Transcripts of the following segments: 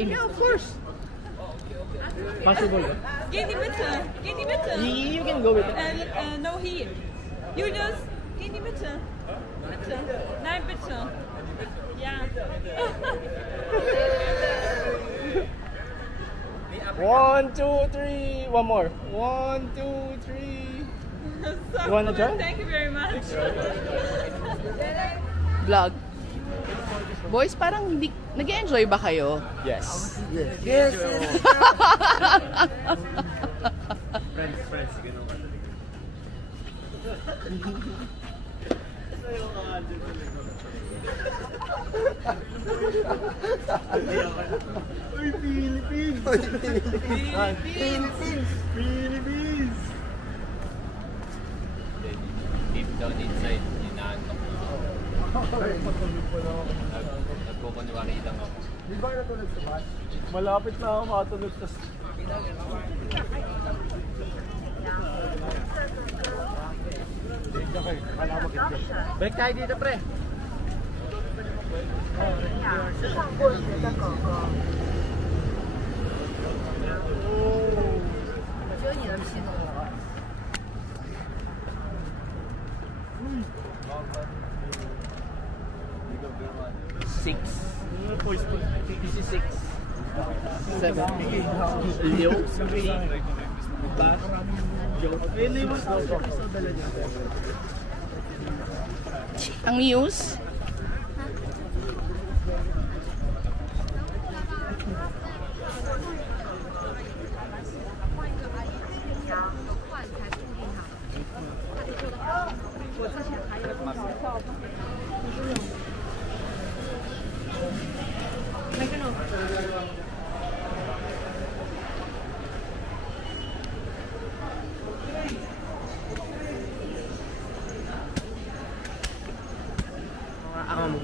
Yeah, of course. Possible. Get die Mitte. Get die Mitte. You can go with it. No he. Julius, geh in die Mitte. Bitte. Nein, bitte. Ja. 1, 2, 3. One more. 1, 2, 3. So You wanna try? Thank you very much. Vlog. Boys, parang hindi nag-enjoy ba kayo? Yes. Yes. Friends, gano'n ka. Uy, Philippines! Philippines! Deep down inside, inaantok ko. Nagkukunwari lang ako. Di ba natulog sa bus? Malapit na ako makatulog sa... Balik tayo dito, pre. Six. 56. 7. Leo. 3. Ang news?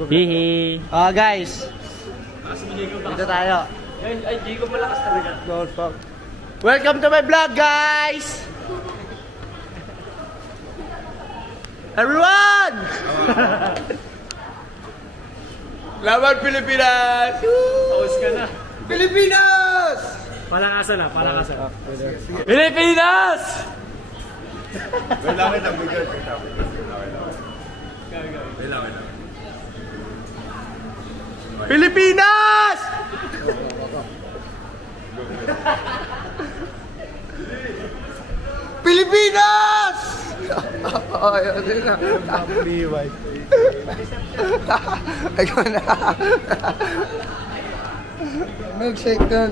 Hihi. Oh guys, dito tayo. Ay, Jacob malakas talaga. Don't fuck. Welcome to my vlog, guys! Everyone! Laban Pilipinas! Pause ka na. Pilipinas! Palakasan na, palakasan. Pilipinas! Wait lang. Pilipinas! Pilipinas! Oh, yun din na. Ikaw na. Milkshake na.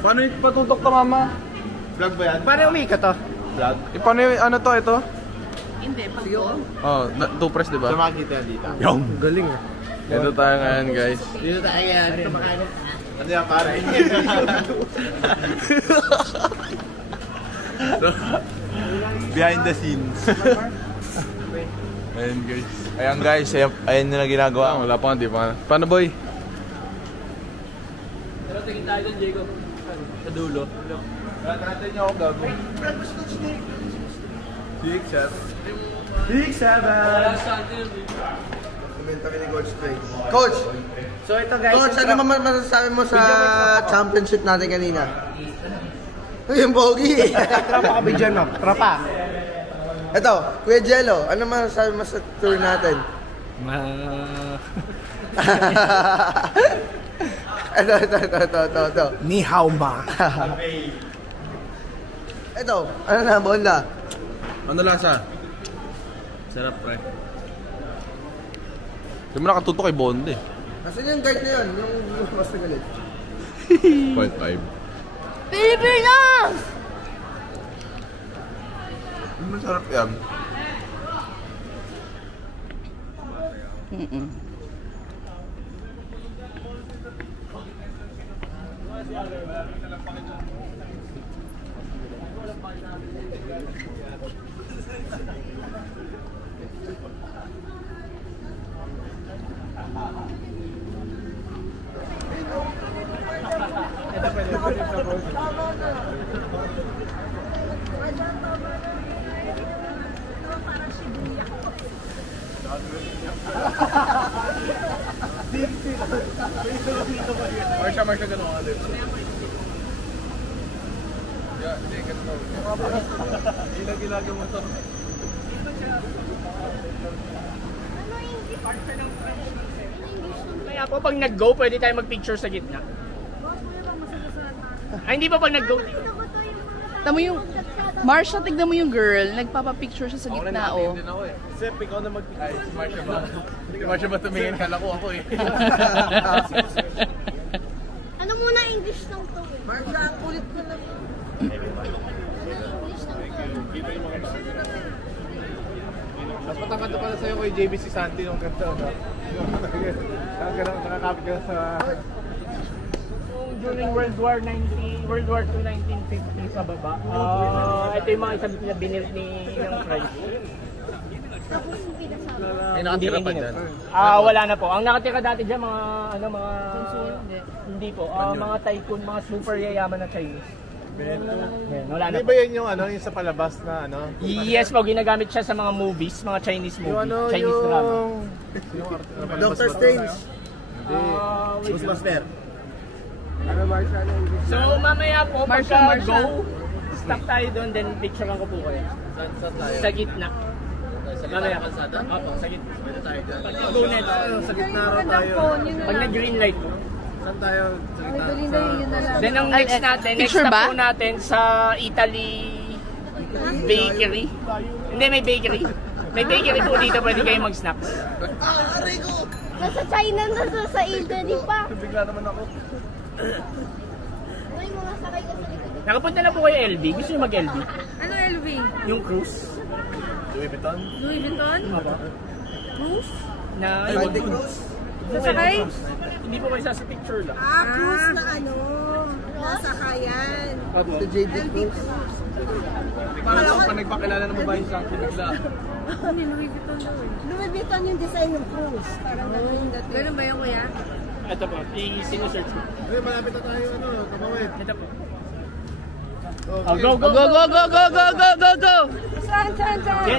Paano yung patutok to, mama? Vlog ba yan? Paano yung umiikat to? Vlog? Paano yung ano to, ito? Hindi, pag Oh, two press, diba? Sa makikita dito. Yung! Galing eh. Ito tayo ngayon, guys. Dito tayo yan. Ano yan, pare? Behind the scenes. Ayan guys. Ayan guys, ayan na ginagawa. Wala pa, di pa. Paano, boy? Pero tingin tayo doon, Jacob. Sa dulo. Natin niyo ako gagawin. 6, 7. 6, 7. Wala sa atin. Komenta ni Coach Craig. Coach! So ito, guys. Coach, ano naman masasabi mo sa championship natin kanina? Yung pogi. Tropa ka ba dyan, no? Tropa. Ito, Kuya Jello, ano masasabi mo sa tour natin? Ito. Ni hao ma. Ito, ano na, Bonda? Ano lasa? Sarap, pre. Hindi mo nakatutok kay Bonde. Nasaan yung guide na yun? Yung mas nagalit. 0.5. Pilipinas! Masarap yan. Marsha ganun ka din. Hindi, ganun. Ilag-ilagin mo ito. Kaya po pag nag-go, pwede tayo mag-picture sa gitna. Ay, hindi pa pag nag-go. Tama mo yung... Marsha, tignan mo yung girl. Nagpapapicture siya sa gitna, oh. Sep, ikaw na mag-picture. Ay, si Marsha ba? Si Marsha ba tumingin? Kala ko ako eh. Ano muna English lang to eh? Marsha, ang kulit ko na. English lang to. Mas matangkad pala sa'yo kay JBC Santi nung kanta, no? Nakakapit ka sa... During World War II, 1950 sa baba. Ito yung mga isang binild ni ng Christ. Ay, nakatira pa dyan. Wala na po. Ang nakatira dati dyan, mga hindi po. Mga tycoon, mga super yayaman na Chinese. Yan, wala na Hindi po. ba yan yung yung sa palabas na ano? Yes po, ginagamit siya sa mga movies, mga Chinese movies. Chinese drama. Dr. Strange. Ghostbuster. So mamaya po, Marsha. go, stop tayo doon, then picturean ko po kayo. Sa gitna. Mamaya. Opo, sa gitna. Go next. Sa gitna raw tayo. Pag nag-green light po. Saan tayo? Sa gitna. Then ang next natin, next picture stop ba? po natin sa Italy Bakery. Hindi, may bakery. May bakery po dito, pwede kayo mag-snacks. Nasa China na to, sa Italy pa. Bigla naman ako. May mga sakay ka sa likod. Nakapunta na po kayo LV. Gusto nyo mag-LV? Ano LV? Yung cruise. Louis Vuitton? Louis Vuitton? Cruise? Na Baltic Cruise. Sasakay? Hindi po kayo sa picture lang. Cruise na ano, nasakayan. Sa JD Cruise. Parang ako pa nagpakilala ng babae sa akin bigla. Ano yung Louis Vuitton daw eh? Louis Vuitton yung design ng cruise. Parang gano'n yung dating. Ganun ba yung kuya? Ito po, i-sinesearch mo. Hey, malapit na tayo, Kamawit. Ito po. Okay. Go, go, Go, go, go, go, go, go, go, go! Saan?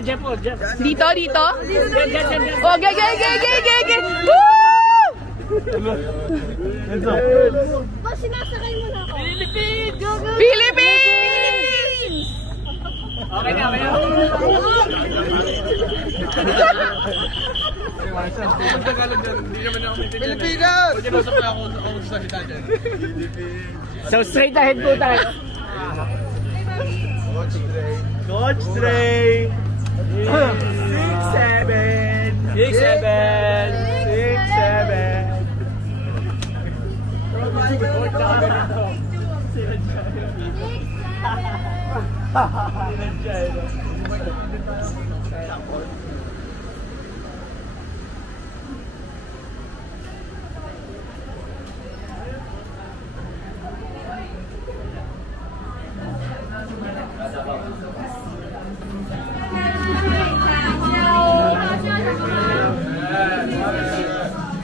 Diyan po, diyan. Dito, dito? Diyan. Oh, gay, gay, gay, gay, gay, gay! Woo! Ba, sinasakay mo na ako. Philippines! Go, go! Philippines! Okay na. Ang Tagalog dyan, hindi naman ako may Pilipinas! Pag kinusap na ako sa salita dyan. So straight ahead po tayo. Coach Train! 6, 7.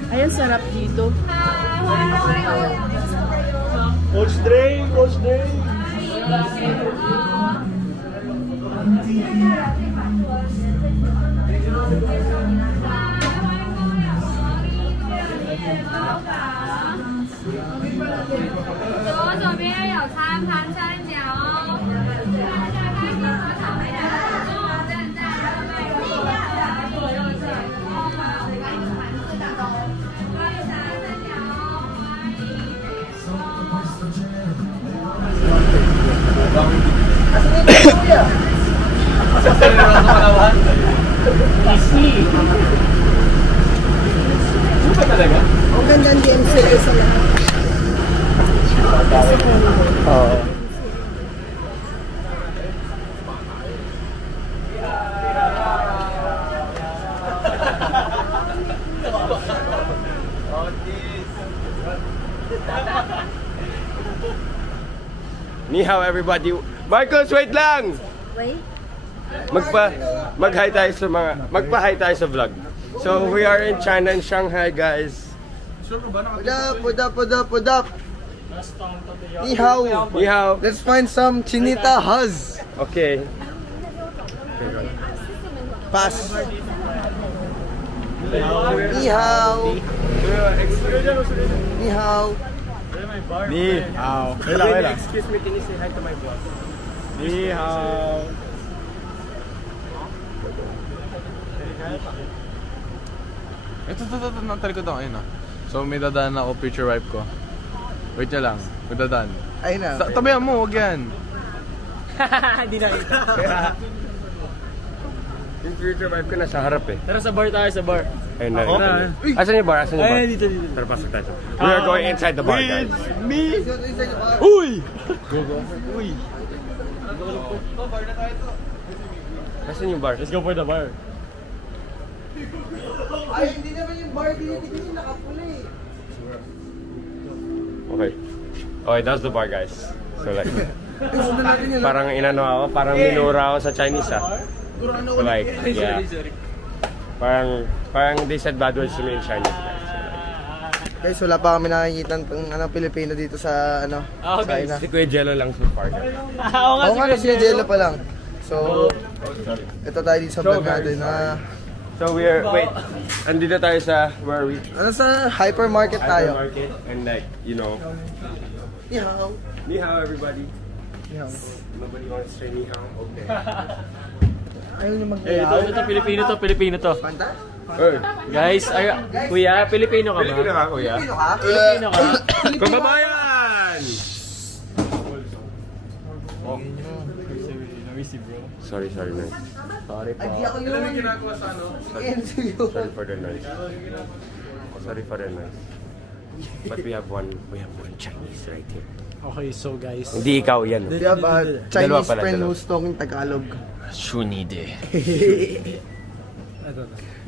Ay, ang sarap dito. Coach Train! Coach Train!左边有餐盘三角，大家可以跟我草莓的正在左右侧，我给你盘四大东，欢迎三角，Easy! Ano ba talaga? Ang ganda ng DMCA sa lahat. Oo. Ni hao everybody. Marcos, wait lang. Wait. Mag-hi tayo sa magpa-hi tayo sa vlog. So we are in China and Shanghai, guys. Sure ka ba? Pudap. Ni hao. Ni hao. Let's find some Chinita Huz. Okay. Pass. Ni hao. Ni hao. Ni hao. Excuse me, can you say hi to my boss? Ni hao. Ito, natalikod ako yun ah. So may dadaan ako, future wife ko. Wait nyo lang, may dadaan. Ayun na. Tabihan mo, huwag yan. Hindi na. Yung future wife ko nasa harap eh. Tara sa bar tayo, sa bar. Ayun na. Asan yung bar? Asan yung bar? Ay, dito. Tara, pasok tayo. We are going inside the bar, guys. Me! Uy! Uy! Asan yung bar? Let's go for the bar. Ay, hindi naman yung bar dito nakapula eh. Okay. Okay, that's the bar, guys. So like, parang inano ako, parang minura ako sa Chinese ah. So like, yeah. Parang they said bad words to me in Chinese, guys. So, like, Guys, wala pa kami nakikita ng Pilipino dito sa China. si Kuya Jello lang so far, guys. Oo nga, si Jello pa lang. So, ito tayo dito sa vlog natin na... So wait, andito tayo sa, where are we? Ano sa hypermarket tayo? Hypermarket, and like, you know. Ni hao. Ni hao, everybody. Ni hao. Nobody wants to say ni hao? Okay. Ayaw niyo Ito, Pilipino to. Panta? Guys, kuya, Pilipino ka ba? Pilipino ka, kuya? Pilipino ka? Pilipino ka? Kababayan! Sorry, man. Sorry po. Hindi ako yun. Ginagawa sa ano? Sorry for the noise. Sorry for the noise. But we have one Chinese right here. Okay, so guys. Hindi ikaw yan. We have a Chinese friend who's talking Tagalog. Shunide.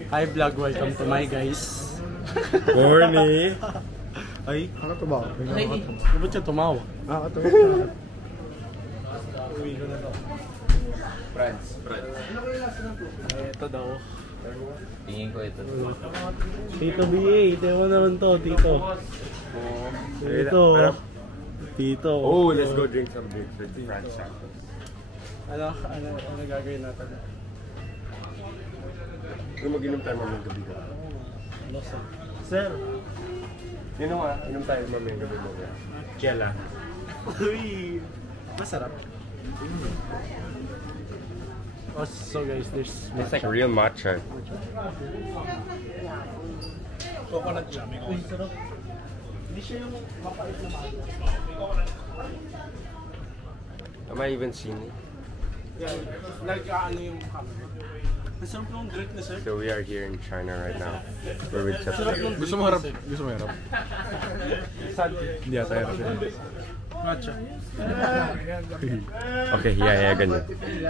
Hi vlog, welcome to my guys. Corny. Ay, Ano to ba? ba't siya tumawa? Ito. Friends. Ito daw. Tingin ko ito. Tito BA, ito mo naman to, Tito. Tito. Oh, let's go drink some drinks with Franz Santos. Ano gagawin natin? Kung mag-inom tayo mamayang gabi ka. Sir. Yun nga, inom tayo mamayang gabi mo. Chela. Uy, masarap. Oh, so guys, there's It's like real matcha. coconut jam. Uy, sarap. Hindi siya yung mapait na Am I even seeing it? Nag-ano yung camera. Masarap yung drink na sir. So we are here in China right now. We're with Seth. Gusto mo harap? Hindi ata harap yan. Matcha. Okay, yeah, ganyan.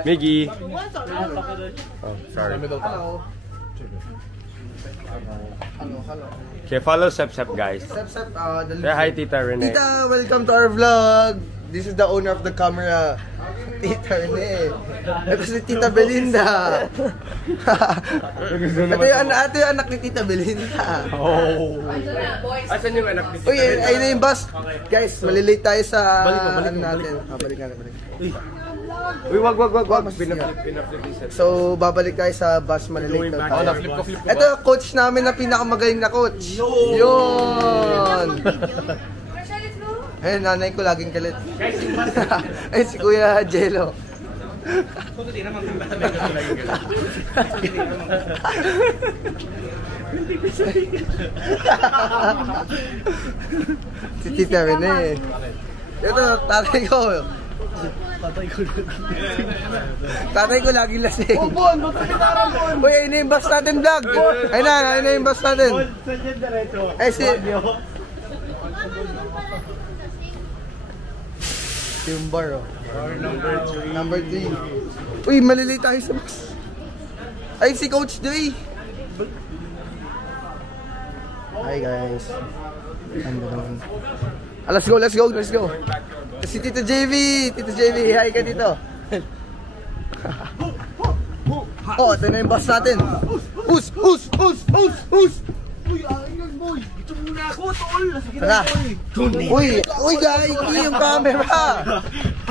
Miggy! Oh, sorry. Hello. Okay, follow Sep, guys. Sep, Say hi, Tita Rene. Tita, welcome to our vlog. This is the owner of the camera. Tita Rene. Ito si Tita Belinda. Ito yung anak ni Tita Belinda. Oh. Asan yung anak ni Tita? Uy, ayun na yung bus. Guys, malilate tayo sa ano natin. Balik. Uy, wag. Pinaflip ni Sep. So, babalik tayo sa bus, malilate na tayo. Flip ko. Ito, coach namin na pinakamagaling na coach. Yun! Ayun, nanay ko laging galit. Ayun, si Kuya Jello. Si Tita Rene. Ito, tatay ko. Tatay ko laging lasing. Uy, ayun na yung bus natin vlog. Ayun na yung bus natin. Ay, yung bar, oh. Number 3. Uy, malilate tayo sa bus. Ay, si Coach Dre. Hi, guys. Let's go. Si Tito JV. Hi ka dito. Oh, ito na yung bus natin. Us. Uy, ayun boy. na ako, tol. Tara. Uy, guys, yung camera.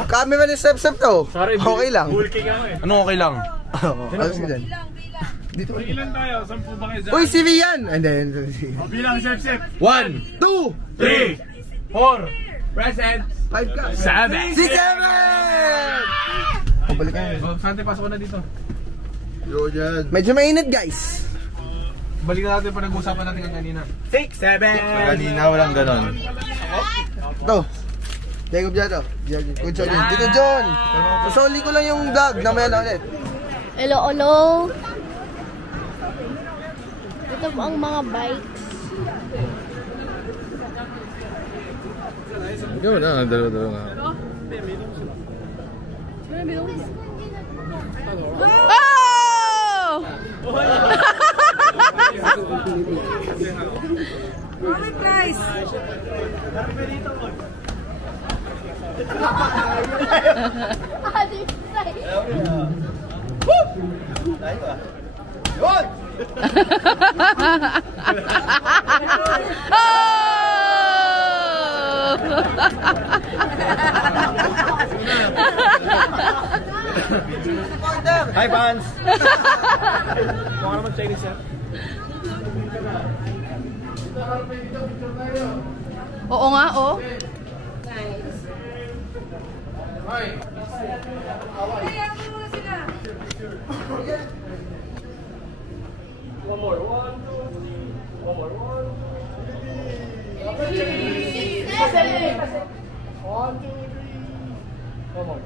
Camera ni Sep to. Sorry, okay lang. bulking ako eh. Ano okay lang? Ayos ka dyan. Dito. Ilan tayo? 10 ba kayo dyan? Uy, si Rian! And then, Bilang, Sep. 1, 2, 3, 4, present. 5 ka. 7. Si Kevin! Pabalik ka. Sante, pasok ko na dito. Yo, dyan. Medyo mainit, guys. Balikan natin pa nag-uusapan natin kanina. 6, 7. Kanina walang ganon. Ito. Jacob dyan to. Good John. Dito John. Susoli ko lang yung vlog. Namaya na ulit. Hello, hello. Ito po ang mga bikes. Ikaw na, dalawa-dalawa nga. Oh! Robert Price. Hi, fans! Mukha naman Chinese yan. Oo nga, oh. One more. 1, 2, 3. One more. 1, 2, 3. 1, 2, 3. One more.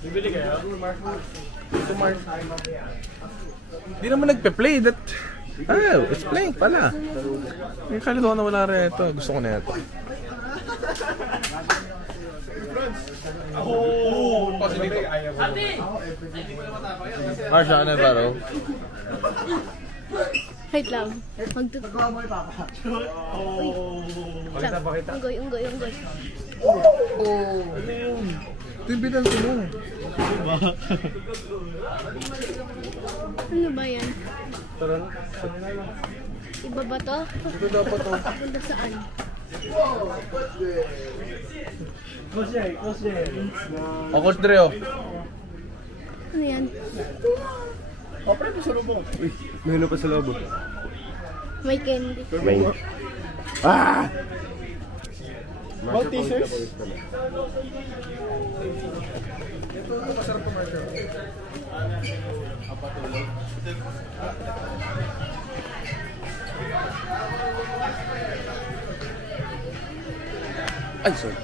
Bibili kayo? Ito Mars. Hindi naman nagpe-play. It's playing pala. Yung kalito na wala rin ito. Gusto ko na ito. Marsha, ano yung baro? Wait lang. Magtutugtog. Unggoy. Ito yung binanto mo. Ano ba yan? Iba ba to? Ito dapat to. Punta saan? O, Coach Dreo. Ano yan? May hilo pa sa loob. May candy. Mga t-shirts? Ito masarap pa, Marsha. Ay, sorry.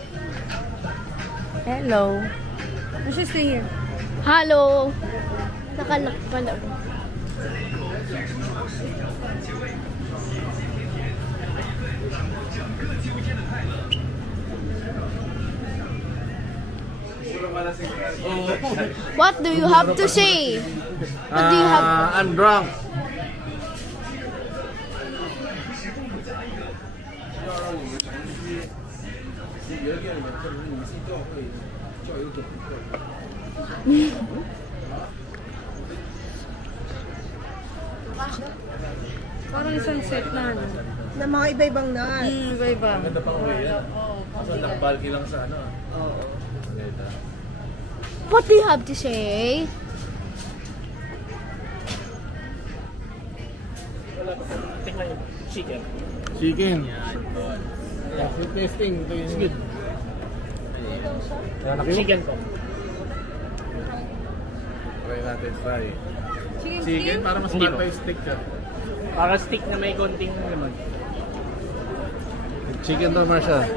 Hello. Let's just stay here. Hello. Nakanak pala. What do you have to say? What do you have? I'm drunk. Parang isang set na ano. Na mga iba-ibang nut. Iba-iba. Maganda pang way yan. Kaso nakabulky lang sa ano. Oo. What do you have to say? Tingnan yung chicken. Chicken. Yeah, food tasting. Ito yung good. Chicken ko. Try natin, try. Chicken Chicken, para mas Hindi bata po. yung stick ka. Para stick na may konting naman. Chicken to, Marsha.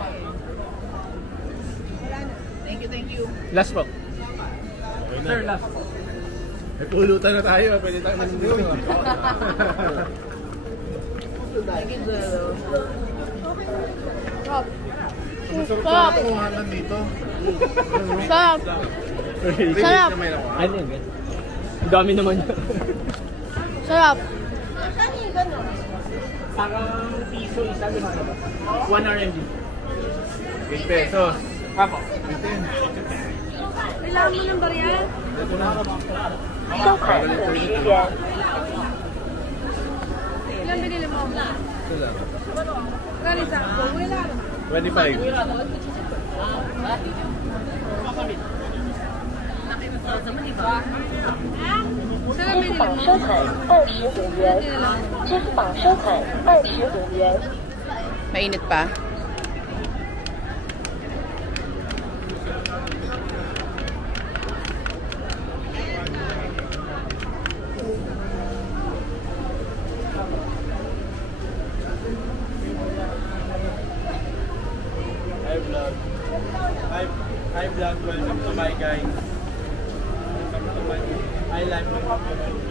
Thank you. Last po. Okay na. Sir, last po. May pulutan na tayo, pwede tayo nandito. Sarap. Kuhanan dito. Sarap. Sarap. Ano yun? Ang dami naman yun. Sarap. Parang piso isa, di ba? 1 RMB. 8 pesos. Apo. Kailangan mo ng barya? Ilan binili mo? Ito lang. Kani sa ako? Wala. 25. Saan binili mo? 收款25元，支付宝收款25元。 Mainit pa. Hi vlog, welcome to my guys. Welcome to my I live.